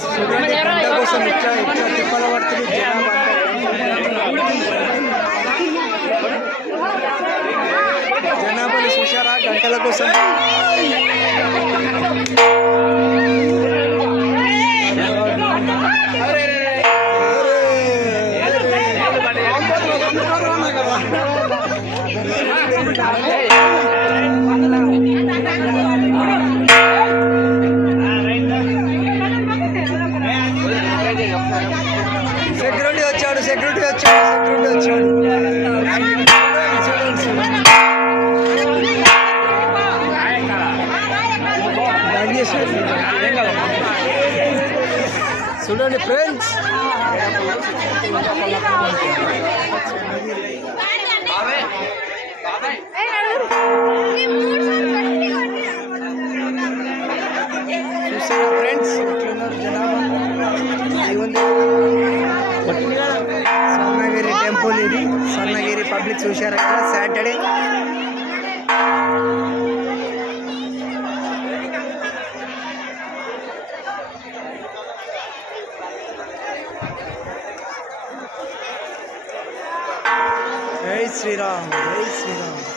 గంట కోసం ఇట్లా తిప్పల పడుతుంది జనాభాలు చూసారా గంటల కోసం. సెక్యూరిటీ వచ్చాడు సెక్యూరిటీ వచ్చాడు చూడండి ఫ్రెండ్స్. చూసారా ఫ్రెండ్స్ ఎట్లున్నారు జనాభా. స్వర్ణగిరి టెంపుల్, ఇది స్వర్ణగిరి పబ్లిక్ చూసారా కదా సాటర్డే. జై శ్రీరామ్, జై శ్రీరామ్.